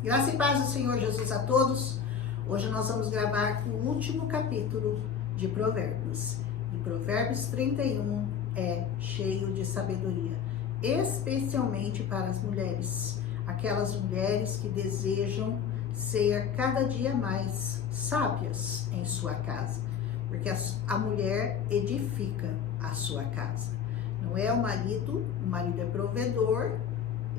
Graça e paz do Senhor Jesus a todos. Hoje nós vamos gravar o último capítulo de Provérbios. E Provérbios 31 é cheio de sabedoria, especialmente para as mulheres. Aquelas mulheres que desejam ser cada dia mais sábias em sua casa. Porque a mulher edifica a sua casa. Não é o marido é provedor.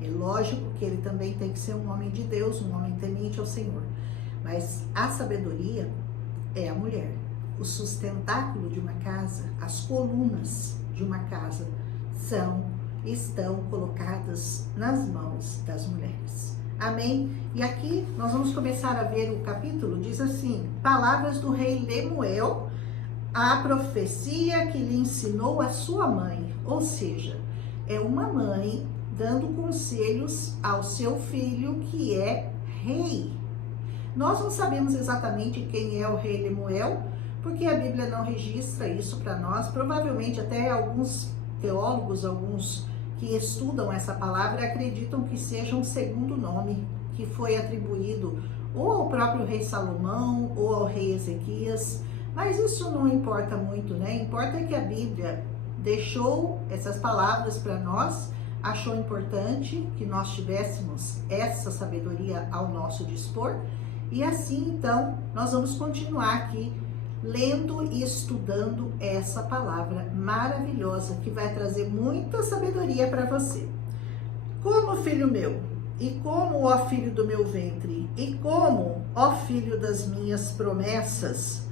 É lógico que ele também tem que ser um homem de Deus, um homem temente ao Senhor. Mas a sabedoria é a mulher. O sustentáculo de uma casa, as colunas de uma casa estão colocadas nas mãos das mulheres. Amém? E aqui nós vamos começar a ver o capítulo, diz assim: palavras do rei Lemuel, a profecia que lhe ensinou a sua mãe. Ou seja, é uma mãe dando conselhos ao seu filho que é rei. Nós não sabemos exatamente quem é o rei Lemuel, porque a Bíblia não registra isso para nós. Provavelmente até alguns teólogos, alguns que estudam essa palavra, acreditam que seja um segundo nome que foi atribuído ou ao próprio rei Salomão ou ao rei Ezequias. Mas isso não importa muito, né? Importa que a Bíblia deixou essas palavras para nós, achou importante que nós tivéssemos essa sabedoria ao nosso dispor. E assim, então, nós vamos continuar aqui lendo e estudando essa palavra maravilhosa que vai trazer muita sabedoria para você. Como, filho meu, e como, ó filho do meu ventre, e como, ó filho das minhas promessas,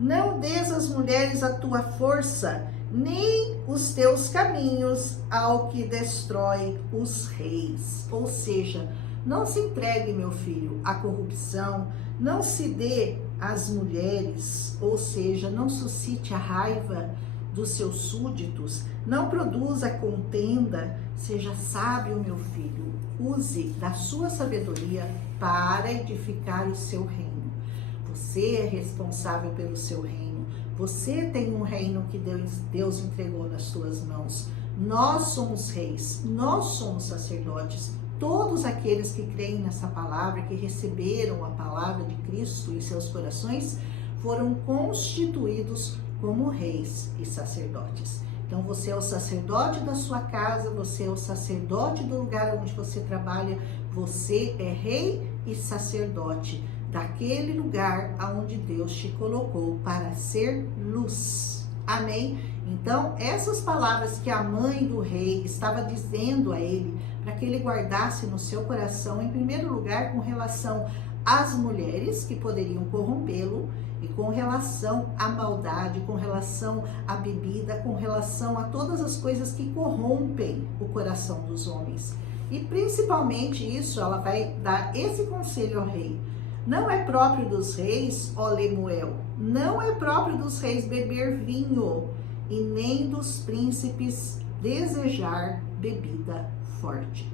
não des às mulheres a tua força, nem os teus caminhos ao que destrói os reis. Ou seja, não se entregue, meu filho, à corrupção, não se dê às mulheres, ou seja, não suscite a raiva dos seus súditos, não produza contenda, seja sábio, meu filho, use da sua sabedoria para edificar o seu reino. Você é responsável pelo seu reino. Você tem um reino que Deus entregou nas suas mãos. Nós somos reis, nós somos sacerdotes. Todos aqueles que creem nessa palavra, que receberam a palavra de Cristo em seus corações, foram constituídos como reis e sacerdotes. Então você é o sacerdote da sua casa, você é o sacerdote do lugar onde você trabalha, você é rei e sacerdote daquele lugar aonde Deus te colocou para ser luz. Amém? Então, essas palavras que a mãe do rei estava dizendo a ele, para que ele guardasse no seu coração, em primeiro lugar, com relação às mulheres que poderiam corrompê-lo, e com relação à maldade, com relação à bebida, com relação a todas as coisas que corrompem o coração dos homens. E principalmente isso, ela vai dar esse conselho ao rei. Não é próprio dos reis, ó Lemuel, não é próprio dos reis beber vinho, e nem dos príncipes desejar bebida forte.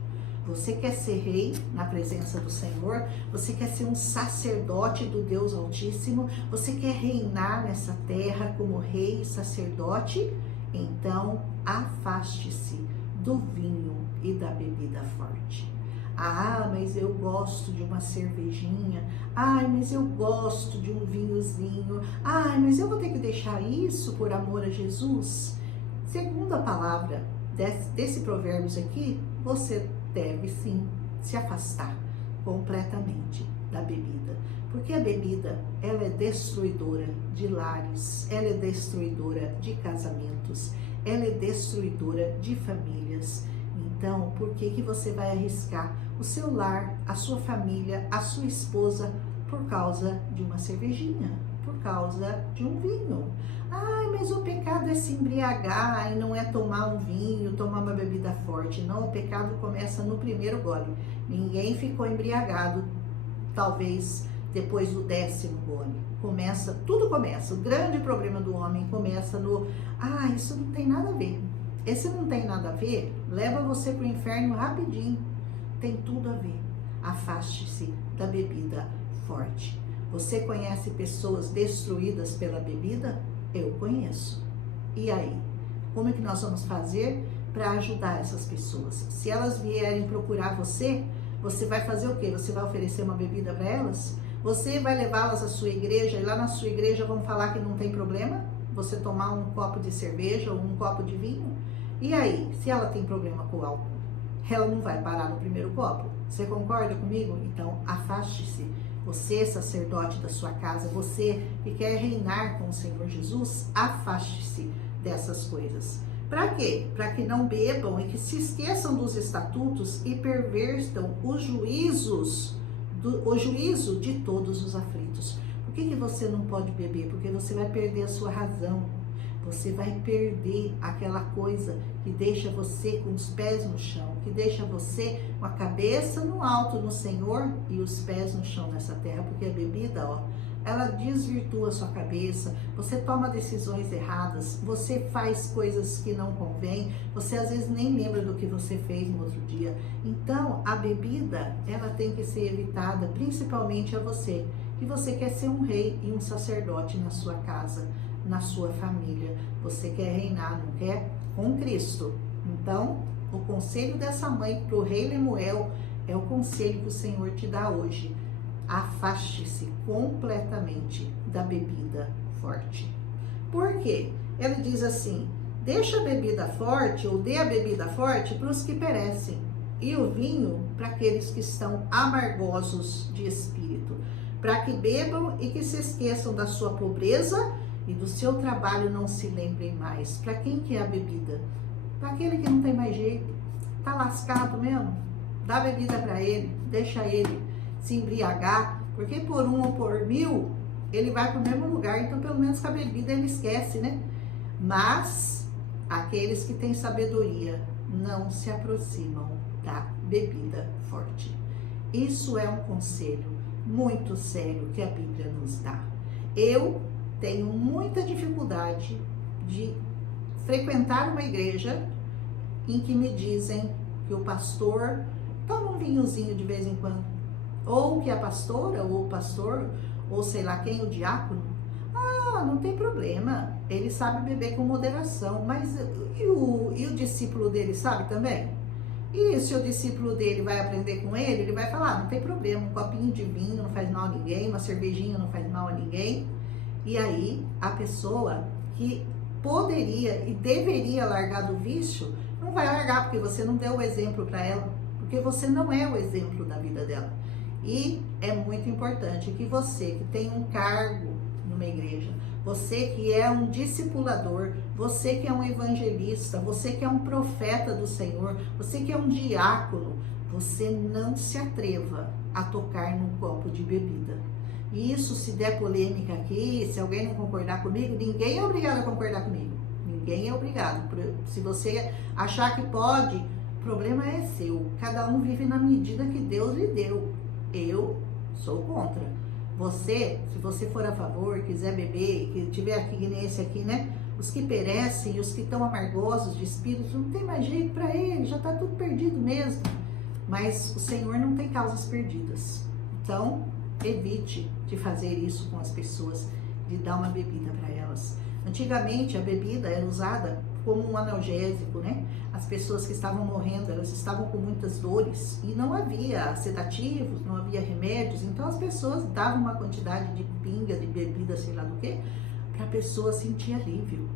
Você quer ser rei na presença do Senhor? Você quer ser um sacerdote do Deus Altíssimo? Você quer reinar nessa terra como rei e sacerdote? Então, afaste-se do vinho e da bebida forte. Ah, mas eu gosto de uma cervejinha. Ai, mas eu gosto de um vinhozinho. Ai, mas eu vou ter que deixar isso por amor a Jesus? Segundo a palavra desse provérbios aqui, você deve sim se afastar completamente da bebida. Porque a bebida, ela é destruidora de lares, ela é destruidora de casamentos, ela é destruidora de famílias. Então, por que você vai arriscar o seu lar, a sua família, a sua esposa por causa de uma cervejinha, por causa de um vinho? Ai, mas o pecado é se embriagar e não é tomar um vinho, tomar uma bebida forte. Não, o pecado começa no primeiro gole. Ninguém ficou embriagado, talvez depois do 10º gole. Tudo começa. O grande problema do homem começa no: isso não tem nada a ver. Esse não tem nada a ver, leva você para o inferno rapidinho. Tem tudo a ver. Afaste-se da bebida forte. Você conhece pessoas destruídas pela bebida? Eu conheço. E aí? Como é que nós vamos fazer para ajudar essas pessoas? Se elas vierem procurar você, Você vai fazer o quê? Você vai oferecer uma bebida para elas? Você vai levá-las à sua igreja e lá na sua igreja vão falar que não tem problema você tomar um copo de cerveja ou um copo de vinho? E aí, se ela tem problema com o álcool, ela não vai parar no primeiro copo. Você concorda comigo? Então, afaste-se. Você, sacerdote da sua casa, você que quer reinar com o Senhor Jesus, afaste-se dessas coisas. Para quê? Para que não bebam e que se esqueçam dos estatutos e pervertam o juízo de todos os aflitos. Por que você não pode beber? Porque você vai perder a sua razão. Você vai perder aquela coisa que deixa você com os pés no chão, que deixa você com a cabeça no alto no Senhor e os pés no chão nessa terra, porque a bebida, ela desvirtua a sua cabeça, você toma decisões erradas, você faz coisas que não convém, você às vezes nem lembra do que você fez no outro dia. Então, a bebida, ela tem que ser evitada, principalmente a você, que você quer ser um rei e um sacerdote na sua casa, na sua família. Você quer reinar, não quer? Com Cristo. Então, o conselho dessa mãe para o rei Lemuel é o conselho que o Senhor te dá hoje. Afaste-se completamente da bebida forte. Por quê? Ele diz assim, deixa a bebida forte ou dê a bebida forte para os que perecem e o vinho para aqueles que estão amargosos de espírito, para que bebam e que se esqueçam da sua pobreza e do seu trabalho não se lembrem mais. Para quem que é a bebida? Para aquele que não tem mais jeito, tá lascado mesmo, dá a bebida para ele, deixa ele se embriagar, porque por 1 ou por 1000, ele vai para o mesmo lugar, então pelo menos com a bebida ele esquece, né? Mas aqueles que têm sabedoria não se aproximam da bebida forte. Isso é um conselho muito sério que a Bíblia nos dá. Eu tenho muita dificuldade de frequentar uma igreja em que me dizem que o pastor toma um vinhozinho de vez em quando, ou que a pastora, ou o pastor, ou sei lá quem, o diácono, não tem problema, ele sabe beber com moderação, mas e o discípulo dele sabe também? E se o discípulo dele vai aprender com ele, ele vai falar, não tem problema, um copinho de vinho não faz mal a ninguém, uma cervejinha não faz mal a ninguém. E aí, a pessoa que poderia e deveria largar do vício, não vai largar, porque você não deu o exemplo para ela, porque você não é o exemplo da vida dela. E é muito importante que você que tem um cargo numa igreja, você que é um discipulador, você que é um evangelista, você que é um profeta do Senhor, você que é um diácono, você não se atreva a tocar num copo de bebida. E isso, se der polêmica aqui, se alguém não concordar comigo, ninguém é obrigado a concordar comigo. Ninguém é obrigado. Se você achar que pode, o problema é seu. Cada um vive na medida que Deus lhe deu. Eu sou contra. Você, se você for a favor, quiser beber, que tiver aqui nesse aqui, né? Os que perecem e os que estão amargosos de espírito, não tem mais jeito para ele, já está tudo perdido mesmo. Mas o Senhor não tem causas perdidas. Então, evite de fazer isso com as pessoas, de dar uma bebida para elas. Antigamente, a bebida era usada como um analgésico, né? As pessoas que estavam morrendo, elas estavam com muitas dores e não havia sedativos, não havia remédios, então as pessoas davam uma quantidade de pinga, de bebida, sei lá do que, para a pessoa sentir alívio.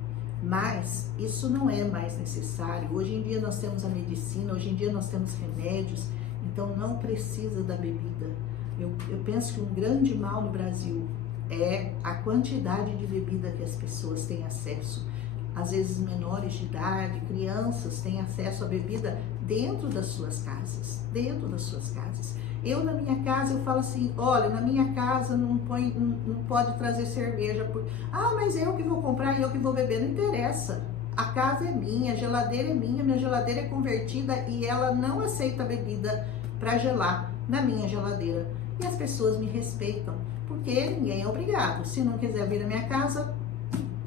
Mas isso não é mais necessário. Hoje em dia nós temos a medicina, hoje em dia nós temos remédios, então não precisa da bebida. Eu penso que um grande mal no Brasil é a quantidade de bebida que as pessoas têm acesso. Às vezes menores de idade, crianças têm acesso à bebida dentro das suas casas, Eu, na minha casa, eu falo assim, olha, na minha casa não pode trazer cerveja. Mas eu que vou comprar e eu que vou beber, não interessa. A casa é minha, a geladeira é minha geladeira é convertida e ela não aceita bebida para gelar na minha geladeira. E as pessoas me respeitam, porque ninguém é obrigado. Se não quiser vir na minha casa,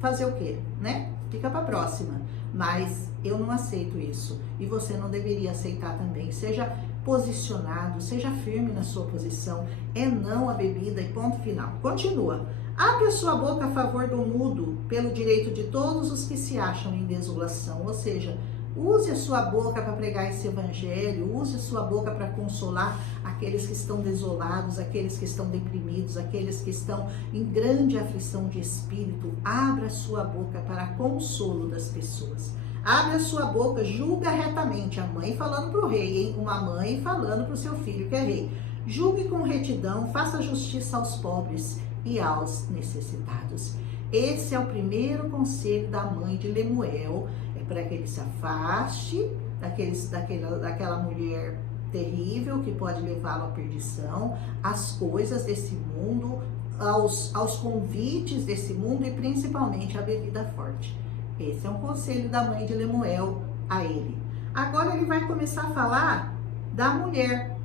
fazer o quê, né? Fica para a próxima. Mas eu não aceito isso. E você não deveria aceitar também. Seja posicionado, seja firme na sua posição. É não a bebida e ponto final. Continua. Abre a sua boca a favor do mudo, pelo direito de todos os que se acham em desolação. Ou seja, Use a sua boca para pregar esse evangelho, use a sua boca para consolar aqueles que estão desolados, aqueles que estão deprimidos, aqueles que estão em grande aflição de espírito. Abra a sua boca para consolo das pessoas. Abre a sua boca, julga retamente. A mãe falando para o rei, hein? Uma mãe falando para o seu filho que é rei. Julgue com retidão, faça justiça aos pobres e aos necessitados. Esse é o primeiro conselho da mãe de Lemuel, para que ele se afaste daquela mulher terrível que pode levá-lo à perdição, às coisas desse mundo, aos convites desse mundo e principalmente à bebida forte. Esse é um conselho da mãe de Lemuel a ele. Agora ele vai começar a falar da mulher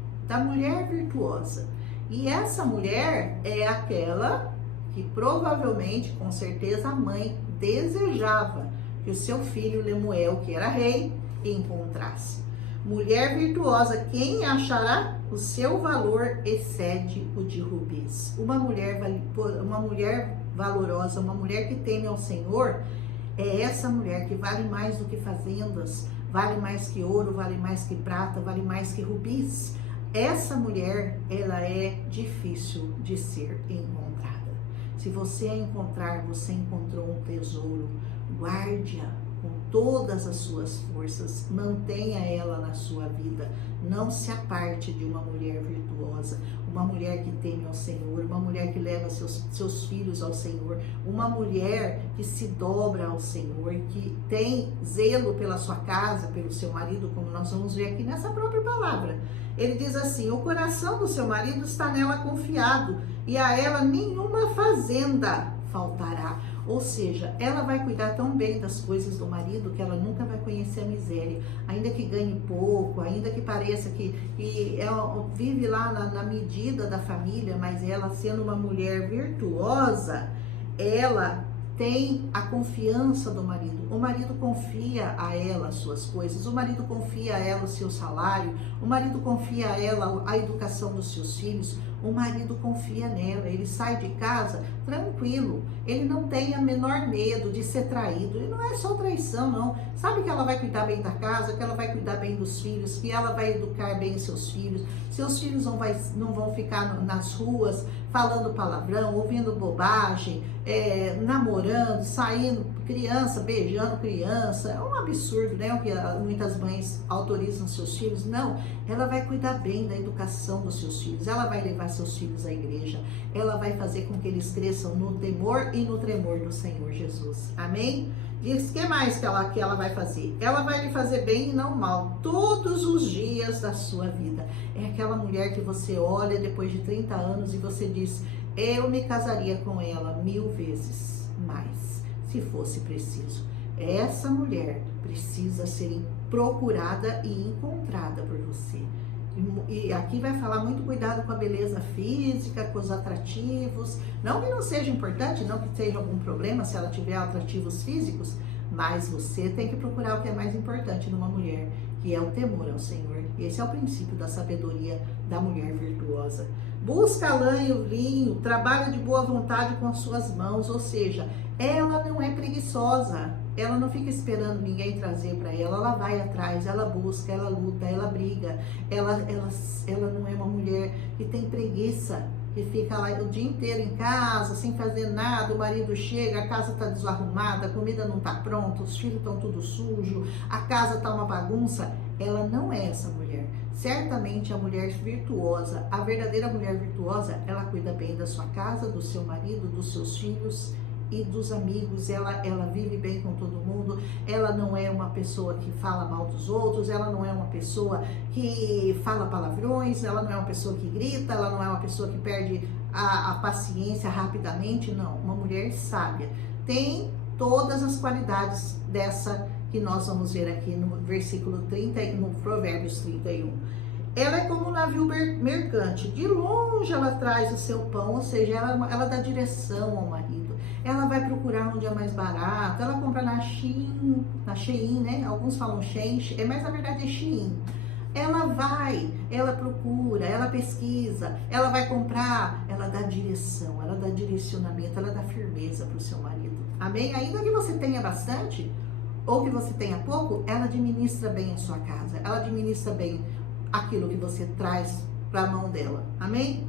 virtuosa. E essa mulher é aquela que provavelmente, com certeza, a mãe desejava que o seu filho Lemuel, que era rei, encontrasse. Mulher virtuosa, quem achará? O seu valor excede o de rubis. Uma mulher valorosa, uma mulher que teme ao Senhor, é essa mulher que vale mais do que fazendas, vale mais que ouro, vale mais que prata, vale mais que rubis. Essa mulher, ela é difícil de ser encontrada. Se você a encontrar, você encontrou um tesouro. Guarde-a com todas as suas forças, mantenha ela na sua vida, não se aparte de uma mulher virtuosa, uma mulher que teme ao Senhor, uma mulher que leva seus filhos ao Senhor, uma mulher que se dobra ao Senhor, que tem zelo pela sua casa, pelo seu marido, como nós vamos ver aqui nessa própria palavra. Ele diz assim: o coração do seu marido está nela confiado, e a ela nenhuma fazenda faltará. Ou seja, ela vai cuidar tão bem das coisas do marido que ela nunca vai conhecer a miséria. Ainda que ganhe pouco, ainda que pareça que ela vive lá na medida da família, mas ela, sendo uma mulher virtuosa, ela tem a confiança do marido. O marido confia a ela as suas coisas, o marido confia a ela o seu salário, o marido confia a ela a educação dos seus filhos, o marido confia nela, ele sai de casa tranquilo, ele não tem a menor medo de ser traído. E não é só traição, não. Sabe que ela vai cuidar bem da casa, que ela vai cuidar bem dos filhos, que ela vai educar bem seus filhos não vão ficar nas ruas falando palavrão, ouvindo bobagem, namorando, saindo, criança, beijando criança. É um absurdo, né? O que muitas mães autorizam seus filhos. Não, ela vai cuidar bem da educação dos seus filhos, ela vai levar seus filhos à igreja, ela vai fazer com que eles cresçam no temor e no tremor do Senhor Jesus. Amém? Diz, o que mais que ela vai fazer? Ela vai lhe fazer bem e não mal, todos os dias da sua vida. É aquela mulher que você olha depois de 30 anos e você diz: eu me casaria com ela 1000 vezes mais, se fosse preciso. Essa mulher precisa ser procurada e encontrada por você. E aqui vai falar muito cuidado com a beleza física, com os atrativos. Não que não seja importante, não que seja algum problema se ela tiver atrativos físicos, mas você tem que procurar o que é mais importante numa mulher, que é o temor ao Senhor. Esse é o princípio da sabedoria da mulher virtuosa. Busca lã e o linho, trabalha de boa vontade com as suas mãos, ou seja, ela não é preguiçosa. Ela não fica esperando ninguém trazer para ela vai atrás, ela busca, ela luta, ela briga. Ela não é uma mulher que tem preguiça, que fica lá o dia inteiro em casa, sem fazer nada. O marido chega, a casa está desarrumada, a comida não está pronta, os filhos estão tudo sujo, a casa está uma bagunça. Ela não é essa mulher. Certamente a mulher virtuosa, a verdadeira mulher virtuosa, ela cuida bem da sua casa, do seu marido, dos seus filhos e dos amigos. Ela vive bem com todo mundo. Ela não é uma pessoa que fala mal dos outros, ela não é uma pessoa que fala palavrões, ela não é uma pessoa que grita, ela não é uma pessoa que perde a paciência rapidamente. Não, uma mulher sábia tem todas as qualidades dessa que nós vamos ver aqui no versículo 30, no Provérbios 31. Ela é como um navio mercante, de longe ela traz o seu pão, ou seja, ela dá direção ao marido. Ela vai procurar onde é mais barato, ela compra na Shein, né? Alguns falam Shein, mas na verdade é Shein. Ela vai, ela procura, ela pesquisa, ela vai comprar, ela dá direção, ela dá direcionamento, ela dá firmeza para o seu marido. Amém? Ainda que você tenha bastante, ou que você tenha pouco, ela administra bem a sua casa, ela administra bem aquilo que você traz para a mão dela, amém?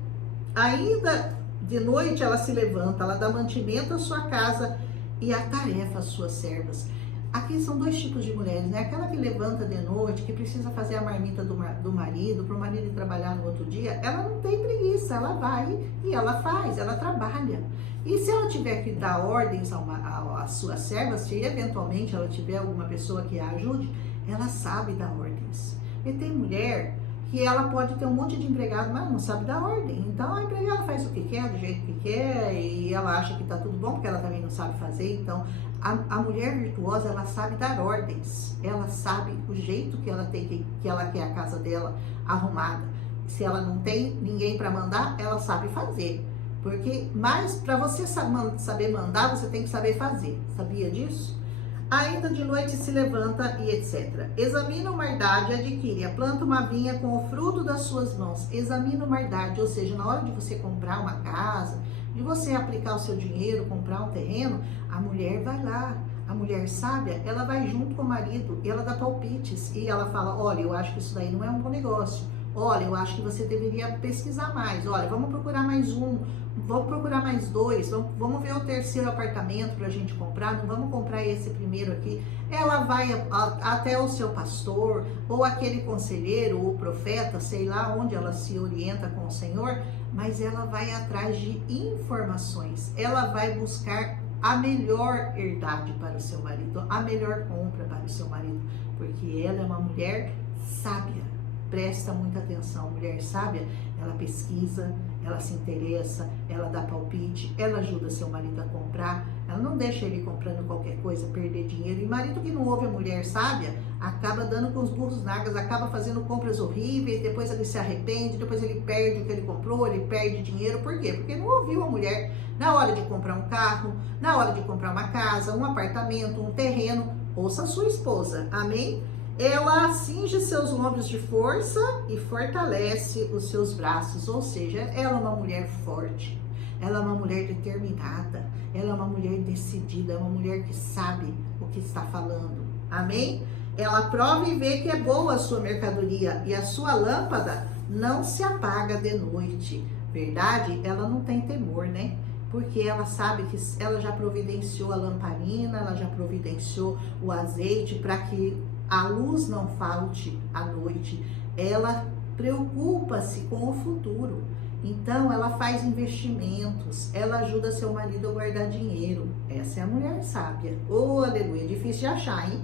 Ainda de noite ela se levanta, ela dá mantimento à sua casa e atarefa as suas servas. Aqui são dois tipos de mulheres, né? Aquela que levanta de noite, que precisa fazer a marmita do marido, para o marido ir trabalhar no outro dia, ela não tem preguiça, ela vai e ela faz, ela trabalha. E se ela tiver que dar ordens às suas servas, se eventualmente ela tiver alguma pessoa que a ajude, ela sabe dar ordens. E tem mulher que ela pode ter um monte de empregado, mas não sabe dar ordem. Então a empregada faz o que quer, do jeito que quer, e ela acha que tá tudo bom, porque ela também não sabe fazer. Então a mulher virtuosa, ela sabe dar ordens, ela sabe o jeito que ela tem, que ela quer a casa dela arrumada. Se ela não tem ninguém para mandar, ela sabe fazer. Porque, mas para você saber mandar, você tem que saber fazer. Sabia disso? Ainda de noite se levanta e etc. Examina uma herdade, adquire, planta uma vinha com o fruto das suas mãos. Examina uma herdade, ou seja, na hora de você comprar uma casa, de você aplicar o seu dinheiro, comprar um terreno, a mulher vai lá. A mulher sábia, ela vai junto com o marido e ela dá palpites. E ela fala, olha, eu acho que isso daí não é um bom negócio. Olha, eu acho que você deveria pesquisar mais. Olha, vamos procurar mais um, vamos procurar mais dois, vamos ver o terceiro apartamento para a gente comprar, não vamos comprar esse primeiro aqui. Ela vai até o seu pastor, ou aquele conselheiro, ou profeta, sei lá onde ela se orienta com o Senhor, mas ela vai atrás de informações, ela vai buscar a melhor herdade para o seu marido, a melhor compra para o seu marido, porque ela é uma mulher sábia. Presta muita atenção, mulher sábia, ela pesquisa, ela se interessa, ela dá palpite, ela ajuda seu marido a comprar, ela não deixa ele comprando qualquer coisa, perder dinheiro. E marido que não ouve a mulher sábia, acaba dando com os burros na água, acaba fazendo compras horríveis, depois ele se arrepende, depois ele perde o que ele comprou, ele perde dinheiro. Por quê? Porque não ouviu a mulher na hora de comprar um carro, na hora de comprar uma casa, um apartamento, um terreno. Ouça a sua esposa, amém? Ela cinge seus lombos de força e fortalece os seus braços, ou seja, ela é uma mulher forte, ela é uma mulher determinada, ela é uma mulher decidida, é uma mulher que sabe o que está falando, amém? Ela prova e vê que é boa a sua mercadoria e a sua lâmpada não se apaga de noite. Verdade? Ela não tem temor, né? Porque ela sabe que ela já providenciou a lamparina, ela já providenciou o azeite para que a luz não falte à noite. Ela preocupa-se com o futuro. Então, ela faz investimentos, ela ajuda seu marido a guardar dinheiro. Essa é a mulher sábia. Oh, aleluia, difícil de achar, hein?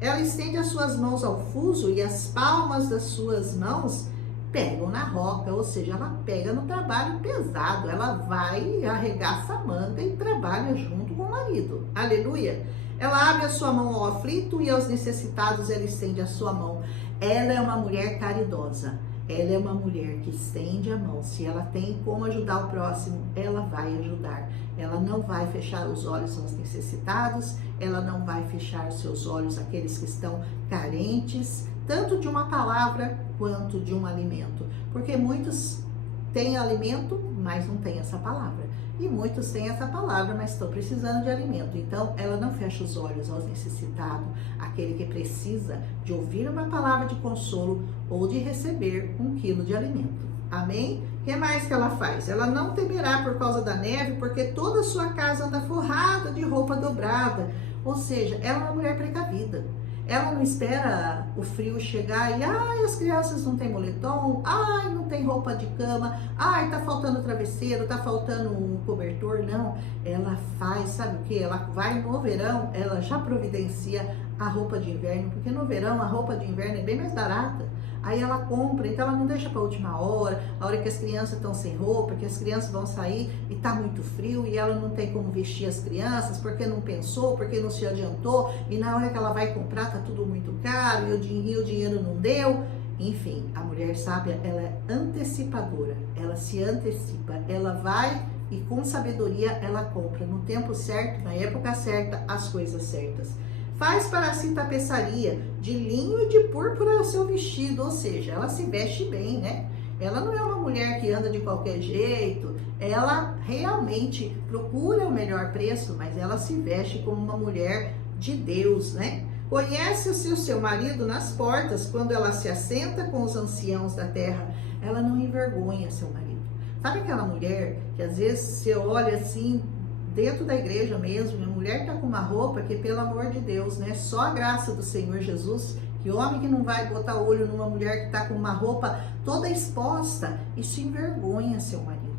Ela estende as suas mãos ao fuso e as palmas das suas mãos pegam na roca, ou seja, ela pega no trabalho pesado, ela vai, arregaça a manga e trabalha junto com o marido. Aleluia! Ela abre a sua mão ao aflito e aos necessitados ela estende a sua mão. Ela é uma mulher caridosa. Ela é uma mulher que estende a mão. Se ela tem como ajudar o próximo, ela vai ajudar. Ela não vai fechar os olhos aos necessitados, ela não vai fechar os seus olhos àqueles que estão carentes, tanto de uma palavra quanto de um alimento. Porque muitos têm alimento, mas não têm essa palavra. E muitos têm essa palavra, mas estão precisando de alimento. Então, ela não fecha os olhos aos necessitados, aquele que precisa de ouvir uma palavra de consolo ou de receber 1 quilo de alimento. Amém? O que mais que ela faz? Ela não temerá por causa da neve, porque toda a sua casa anda forrada de roupa dobrada. Ou seja, ela é uma mulher precavida. Ela não espera o frio chegar e, ai, as crianças não têm moletom, ai, não tem roupa de cama, ai, tá faltando travesseiro, tá faltando um cobertor. Não, ela faz, sabe o que? Ela vai no verão, ela já providencia a roupa de inverno, porque no verão a roupa de inverno é bem mais barata. Aí ela compra, então ela não deixa para a última hora, a hora que as crianças estão sem roupa, que as crianças vão sair e tá muito frio e ela não tem como vestir as crianças, porque não pensou, porque não se adiantou, e na hora que ela vai comprar tá tudo muito caro e o dinheiro não deu. Enfim, a mulher sábia, ela é antecipadora, ela se antecipa, ela vai e com sabedoria ela compra no tempo certo, na época certa, as coisas certas. Faz para si tapeçaria de linho e de púrpura o seu vestido, ou seja, ela se veste bem, né? Ela não é uma mulher que anda de qualquer jeito, ela realmente procura o melhor preço, mas ela se veste como uma mulher de Deus, né? Conhece o seu marido nas portas, quando ela se assenta com os anciãos da terra, ela não envergonha seu marido. Sabe aquela mulher que às vezes você olha assim, dentro da igreja mesmo, a mulher tá com uma roupa que, pelo amor de Deus, né? Só a graça do Senhor Jesus, que homem que não vai botar olho numa mulher que tá com uma roupa toda exposta, isso envergonha seu marido.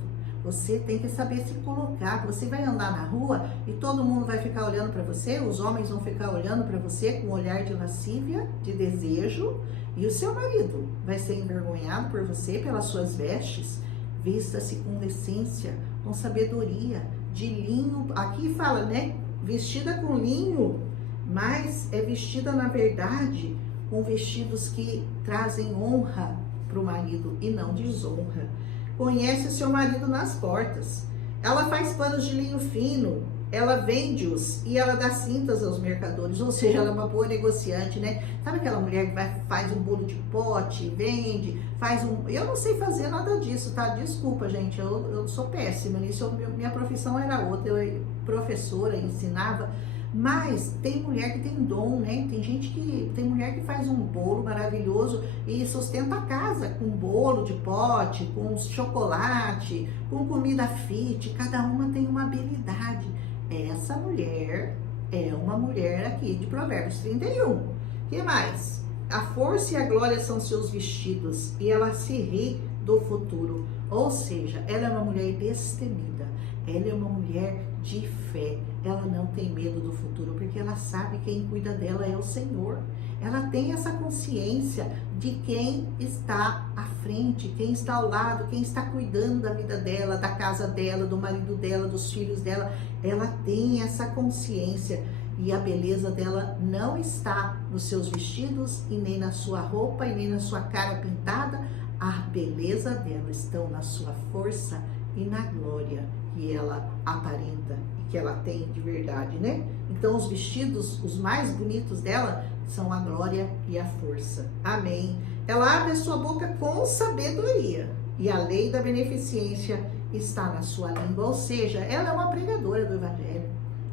Você tem que saber se colocar. Você vai andar na rua e todo mundo vai ficar olhando para você, os homens vão ficar olhando para você com um olhar de lascívia, de desejo, e o seu marido vai ser envergonhado por você, pelas suas vestes. Vista-se com decência, com sabedoria, de linho. Aqui fala, né? Vestida com linho, mas é vestida, na verdade, com vestidos que trazem honra para o marido e não desonra. Conhece o seu marido nas portas. Ela faz panos de linho fino, ela vende-os e ela dá cintas aos mercadores, ou seja, ela é uma boa negociante, né? Sabe aquela mulher que faz um bolo de pote, vende, faz um... Eu não sei fazer nada disso, tá? Desculpa, gente, eu sou péssima nisso, minha profissão era outra, eu era professora, ensinava, mas tem mulher que tem dom, né? Tem mulher que faz um bolo maravilhoso e sustenta a casa com bolo de pote, com chocolate, com comida fit, cada uma tem uma habilidade. Essa mulher é uma mulher aqui de Provérbios 31. O que mais? A força e a glória são seus vestidos e ela se ri do futuro. Ou seja, ela é uma mulher destemida, ela é uma mulher de fé, ela não tem medo do futuro, porque ela sabe que quem cuida dela é o Senhor. Ela tem essa consciência de quem está à frente, quem está ao lado, quem está cuidando da vida dela, da casa dela, do marido dela, dos filhos dela. Ela tem essa consciência e a beleza dela não está nos seus vestidos e nem na sua roupa e nem na sua cara pintada. A beleza dela está na sua força e na glória que ela aparenta e que ela tem de verdade, né? Então os vestidos, os mais bonitos dela, são a glória e a força. Amém. Ela abre a sua boca com sabedoria e a lei da beneficência está na sua língua. Ou seja, ela é uma pregadora do evangelho.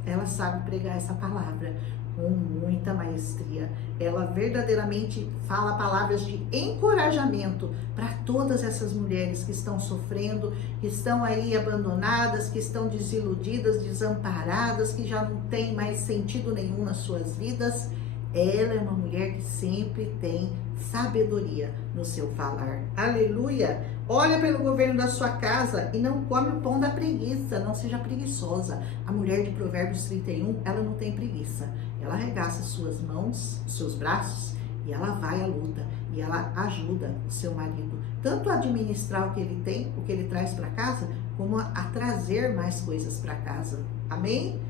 Ela sabe pregar essa palavra com muita maestria. Ela verdadeiramente fala palavras de encorajamento para todas essas mulheres que estão sofrendo, que estão aí abandonadas, que estão desiludidas, desamparadas, que já não tem mais sentido nenhum nas suas vidas. Ela é uma mulher que sempre tem sabedoria no seu falar. Aleluia! Olha pelo governo da sua casa e não come o pão da preguiça, não seja preguiçosa. A mulher de Provérbios 31, ela não tem preguiça. Ela arregaça suas mãos, seus braços e ela vai à luta. E ela ajuda o seu marido, tanto a administrar o que ele tem, o que ele traz para casa, como a trazer mais coisas para casa. Amém?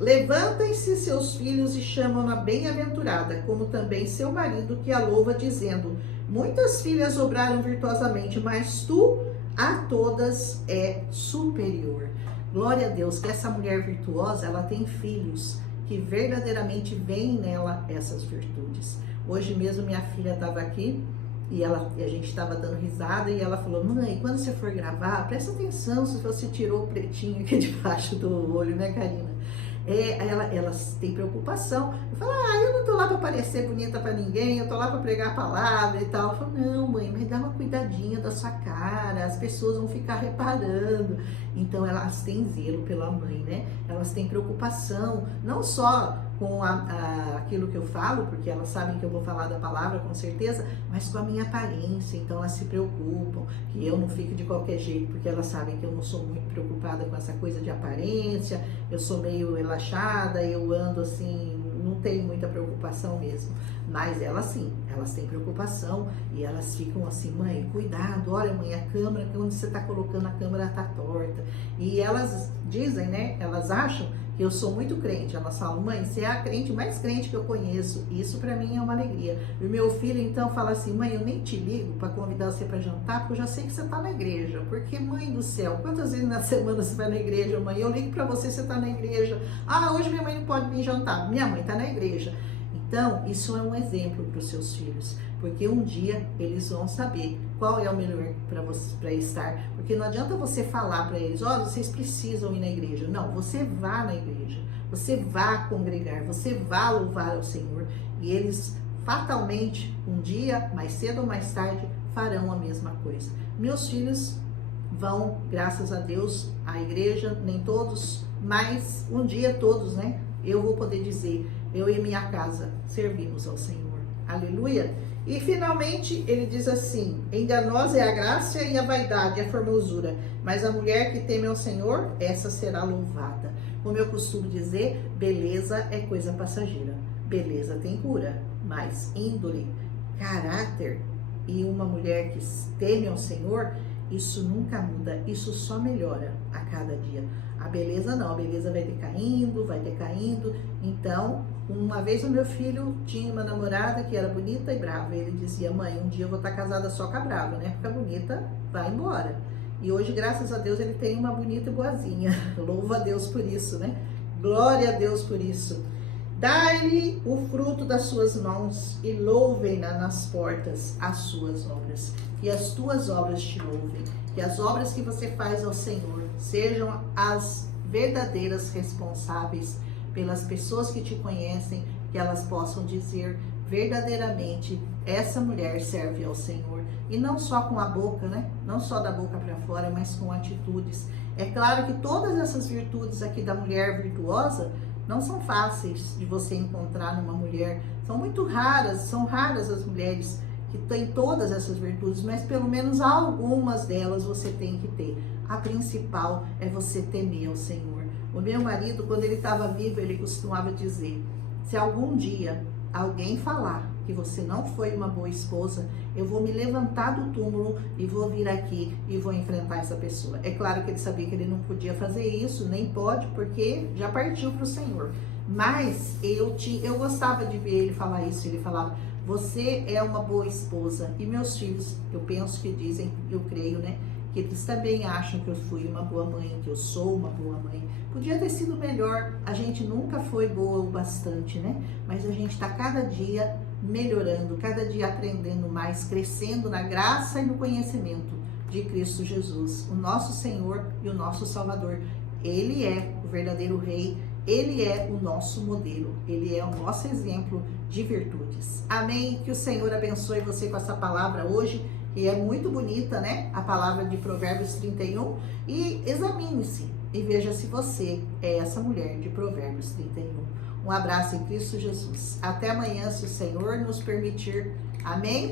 Levantem-se seus filhos e chamam-na bem-aventurada, como também seu marido, que a louva, dizendo: muitas filhas obraram virtuosamente, mas tu a todas é superior. Glória a Deus, que essa mulher virtuosa, ela tem filhos que verdadeiramente veem nela essas virtudes. Hoje mesmo minha filha estava aqui e a gente estava dando risada e ela falou: mãe, quando você for gravar, presta atenção se você tirou o pretinho aqui debaixo do olho, né, Karina? Elas têm preocupação. Eu falo: eu não tô lá para parecer bonita para ninguém, eu tô lá para pregar a palavra e tal. Eu falo: não, mãe, mas dá uma cuidadinha da sua cara, as pessoas vão ficar reparando. Então elas têm zelo pela mãe, né? Elas têm preocupação, não só com aquilo que eu falo, porque elas sabem que eu vou falar da palavra com certeza, mas com a minha aparência. Então elas se preocupam que eu não fique de qualquer jeito, porque elas sabem que eu não sou muito preocupada com essa coisa de aparência, eu sou meio relaxada, eu ando assim, não tenho muita preocupação mesmo. Mas elas sim, elas têm preocupação e elas ficam assim: mãe, cuidado, olha, mãe, a câmera, onde você está colocando a câmera tá torta. E elas dizem, né, elas acham que eu sou muito crente. Elas falam: mãe, você é a crente mais crente que eu conheço. Isso para mim é uma alegria. E o meu filho então fala assim: mãe, eu nem te ligo para convidar você para jantar, porque eu já sei que você tá na igreja. Porque, mãe do céu, quantas vezes na semana você vai na igreja, mãe? Eu ligo para você, você tá na igreja. Hoje minha mãe não pode vir jantar. Minha mãe tá na igreja. Então, isso é um exemplo para os seus filhos, porque um dia eles vão saber qual é o melhor para você para estar. Porque não adianta você falar para eles, ó, vocês precisam ir na igreja. Não, você vá na igreja, você vá congregar, você vá louvar ao Senhor. E eles fatalmente, um dia, mais cedo ou mais tarde, farão a mesma coisa. Meus filhos vão, graças a Deus, à igreja, nem todos, mas um dia todos, né? Eu vou poder dizer, eu e minha casa servimos ao Senhor. Aleluia! E finalmente ele diz assim: enganosa é a graça e a vaidade, a formosura, mas a mulher que teme ao Senhor, essa será louvada. Como eu costumo dizer, beleza é coisa passageira. Beleza tem cura, mas índole, caráter e uma mulher que teme ao Senhor, isso nunca muda, isso só melhora a cada dia. A beleza não, a beleza vai decaindo. Então, uma vez o meu filho tinha uma namorada que era bonita e brava. Ele dizia, mãe, um dia eu vou estar casada só com a brava, né? Porque a bonita vai embora. E hoje, graças a Deus, ele tem uma bonita e boazinha. Louva a Deus por isso, né? Glória a Deus por isso. Dai-lhe o fruto das suas mãos e louvem-na nas portas as suas obras. Que as tuas obras te louvem. Que as obras que você faz ao Senhor sejam as verdadeiras responsáveis pelas pessoas que te conhecem, que elas possam dizer verdadeiramente, essa mulher serve ao Senhor. E não só com a boca, né? Não só da boca para fora, mas com atitudes. É claro que todas essas virtudes aqui da mulher virtuosa não são fáceis de você encontrar numa mulher. São muito raras, são raras as mulheres que têm todas essas virtudes, mas pelo menos algumas delas você tem que ter. A principal é você temer ao Senhor. O meu marido, quando ele estava vivo, ele costumava dizer, se algum dia alguém falar que você não foi uma boa esposa, eu vou me levantar do túmulo e vou vir aqui e vou enfrentar essa pessoa. É claro que ele sabia que ele não podia fazer isso, nem pode, porque já partiu para o Senhor. Mas eu gostava de ver ele falar isso. Ele falava, você é uma boa esposa. E meus filhos, eu penso que dizem, eu creio, né? Que eles também acham que eu fui uma boa mãe, que eu sou uma boa mãe. Podia ter sido melhor, a gente nunca foi boa o bastante, né? Mas a gente está cada dia melhorando, cada dia aprendendo mais, crescendo na graça e no conhecimento de Cristo Jesus, o nosso Senhor e o nosso Salvador. Ele é o verdadeiro Rei, Ele é o nosso modelo, Ele é o nosso exemplo de virtudes. Amém? Que o Senhor abençoe você com essa palavra hoje, que é muito bonita, né? A palavra de Provérbios 31. E examine-se e veja se você é essa mulher de Provérbios 31. Um abraço em Cristo Jesus. Até amanhã, se o Senhor nos permitir. Amém?